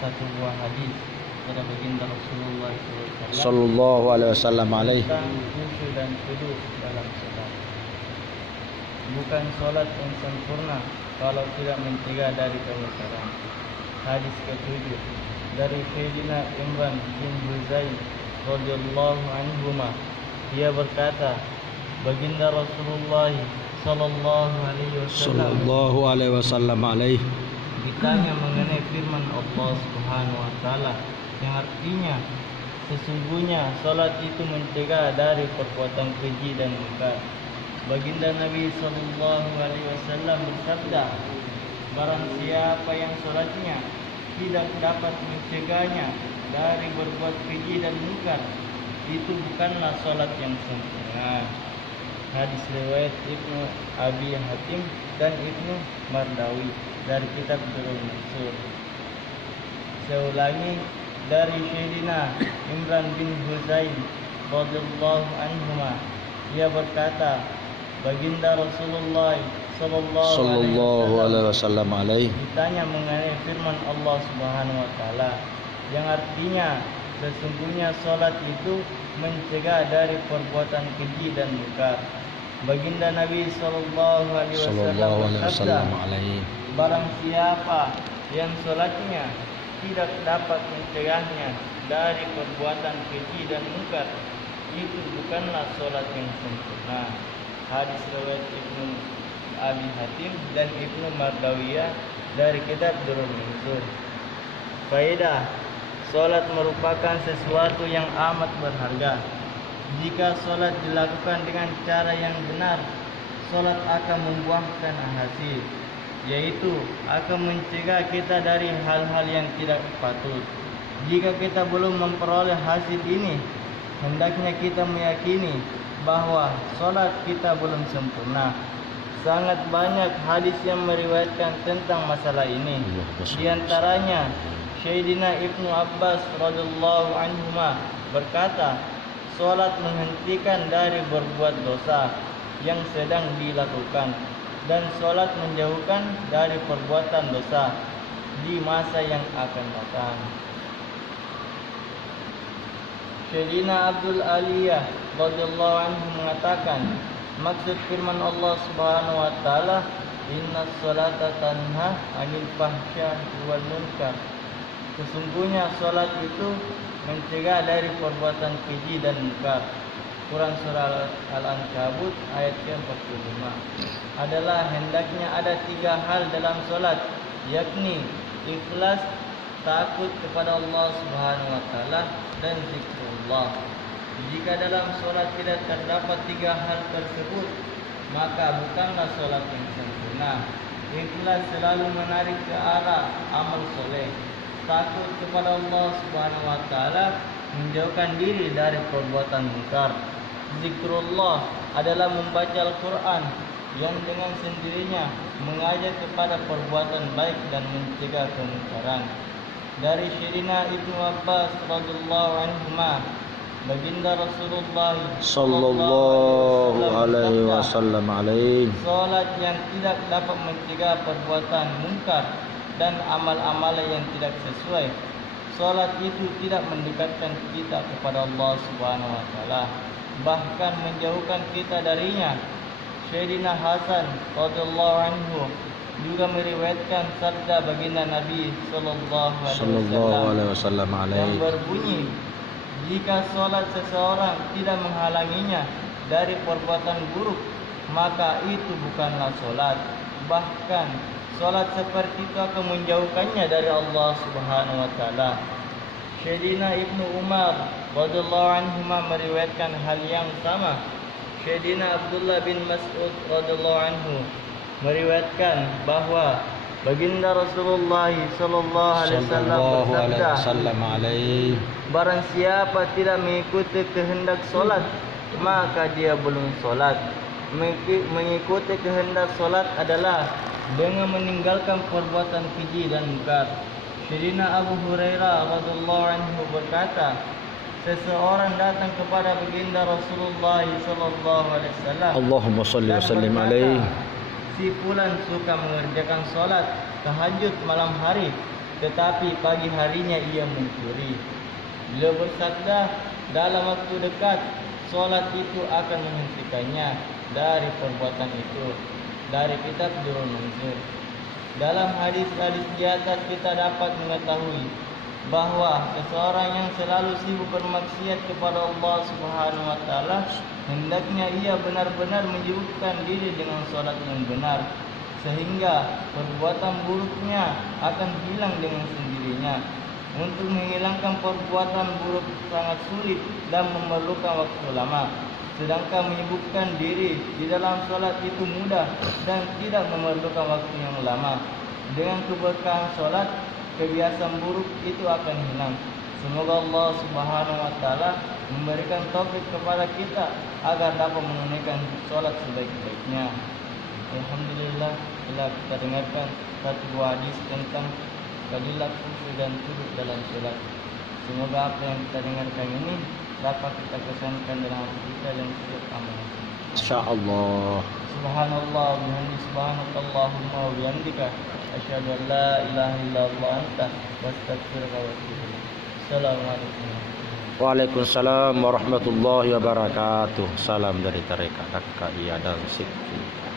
satu buah hadis dari baginda Rasulullah sallallahu alaihi wasallam tentang khusyuk dan khudu dalam salat. Bukan salat yang sempurna kalau tidak mencegah dari kemungkaran. Hadis ke-7 dari Sayyidina Imran bin Huzaim radhiyallahu anhuma, dia berkata, baginda Rasulullah sallallahu alaihi wasallam ditanya mengenai firman Allah Subhanahu wa taala yang artinya sesungguhnya salat itu mencegah dari perbuatan keji dan mungkar. Baginda Nabi sallallahu alaihi wasallam bersabda, barang siapa yang salatnya tidak dapat mencegahnya dari berbuat keji dan mungkar, itu bukanlah salat yang sempurna. Hadis riwayat Ibnu Abi Hatim dan Ibnu Mardawi dari kitab Durrul Mansur. Saya ulangi, dari Sayyidina Imran bin Huzaim radhiyallahu anhuma, dia berkata, baginda Rasulullah sallallahu alaihi wasallam ditanya mengenai firman Allah Subhanahu wa taala yang artinya sesungguhnya salat itu mencegah dari perbuatan keji dan mungkar. Baginda Nabi sallallahu alaihi wasallam barang siapa yang salatnya tidak dapat mencegahnya dari perbuatan keji dan mungkar, itu bukanlah salat yang sempurna. Hadis riwayat Ibnu Abi Hatim dan Ibnu Mardawiyah dari kitab Durrul Mansur. Faedah: salat merupakan sesuatu yang amat berharga. Jika salat dilakukan dengan cara yang benar, salat akan membuahkan hasil, yaitu akan mencegah kita dari hal-hal yang tidak patut. Jika kita belum memperoleh hasil ini, hendaknya kita meyakini bahwa salat kita belum sempurna. Sangat banyak hadis yang meriwayatkan tentang masalah ini. Di antaranya Sayyidina Ibnu Abbas radhiyallahu anhuma berkata, salat menghentikan dari berbuat dosa yang sedang dilakukan, dan salat menjauhkan dari perbuatan dosa di masa yang akan datang. Sayyidina Abdul Aliyah radhiyallahu anhu mengatakan, maksud firman Allah Subhanahu wa taala, innas salata tanha 'anil fahsya'i wal munkar. Sesungguhnya salat itu mencegah dari perbuatan keji dan mungkar. Quran surah Al-Ankabut ayat ke-45. Adalah hendaknya ada 3 hal dalam salat, yakni ikhlas, takut kepada Allah Subhanahu wa taala, dan zikrullah. Jika dalam salat tidak terdapat 3 hal tersebut, maka bukanlah salat yang sempurna. Ikhlas selalu menarik ke arah amal soleh. Takut kepada Allah Subhanahu wa taala menjauhkan diri dari perbuatan mungkar. Zikrullah adalah membaca Al-Quran yang dengan sendirinya mengajak kepada perbuatan baik dan mencegah kemungkaran. Dari Sayyidina Ibnu Abbas radhiyallahu anhuma, baginda Rasulullah sallallahu alaihi wasallam salat yang tidak dapat mencegah perbuatan mungkar dan amal-amalan yang tidak sesuai. Salat itu tidak mendekatkan kita kepada Allah Subhanahu wa taala, bahkan menjauhkan kita darinya. Sayyidina Hasan radhiyallahu anhu juga meriwayatkan sabda baginda Nabi sallallahu alaihi wasallam yang berbunyi, jika salat seseorang tidak menghalanginya dari perbuatan buruk, maka itu bukanlah salat. Bahkan salat seperti itu akan menjauhkannya dari Allah Subhanahu wa taala. Sayyidina Ibnu Umar radhiyallahu anhu meriwayatkan hal yang sama. Sayyidina Abdullah bin Mas'ud radhiyallahu anhu meriwayatkan bahwa baginda Rasulullah sallallahu alaihi wasallam bersabda, barang siapa tidak mengikuti kehendak salat, maka dia belum salat. Mengikuti kehendak salat adalah dengan meninggalkan perbuatan keji dan mungkar. Sayyidina Abu Hurairah radhiyallahu anhu berkata, seseorang datang kepada baginda Rasulullah sallallahu alaihi wasallam, Allahumma shalli wa sallim alaihi, si fulan suka mengerjakan salat tahajud malam hari, tetapi pagi harinya ia mencuri. Beliau bersabda, dalam waktu dekat solat itu akan menghentikannya dari perbuatan itu. Dari kitab Durrul Mansur. Dalam hadis-hadis di atas kita dapat mengetahui bahwa seseorang yang selalu sibuk bermaksiat kepada Allah Subhanahu wa taala hendaknya ia benar-benar menyibukkan diri dengan salat yang benar, sehingga perbuatan buruknya akan hilang dengan sendirinya. Untuk menghilangkan perbuatan buruk sangat sulit dan memerlukan waktu lama, sedangkan menyibukkan diri di dalam salat itu mudah dan tidak memerlukan waktu yang lama. Dengan keberkahan salat, kebiasaan buruk itu akan hilang. Semoga Allah Subhanahu wa taala memberikan taufik kepada kita agar dapat menunaikan salat sebaik-baiknya. Alhamdulillah, telah kita dengarkan satu buah hadis tentang fadilah khusyuk dan tunduk dalam salat. Semoga apa yang kita dengarkan ini dapat kita kesankan dalam hati kita dan setiap amalan. Insyaallah. Subhanallah bihamdi subhanakallahumma wa bihamdika asyhadu an la ilaha illallah anta astaghfiruka wa atubu ilaik. Assalamualaikum. Waalaikumsalam warahmatullahi wabarakatuh. Salam dari tarekat KKI Adal Sikri.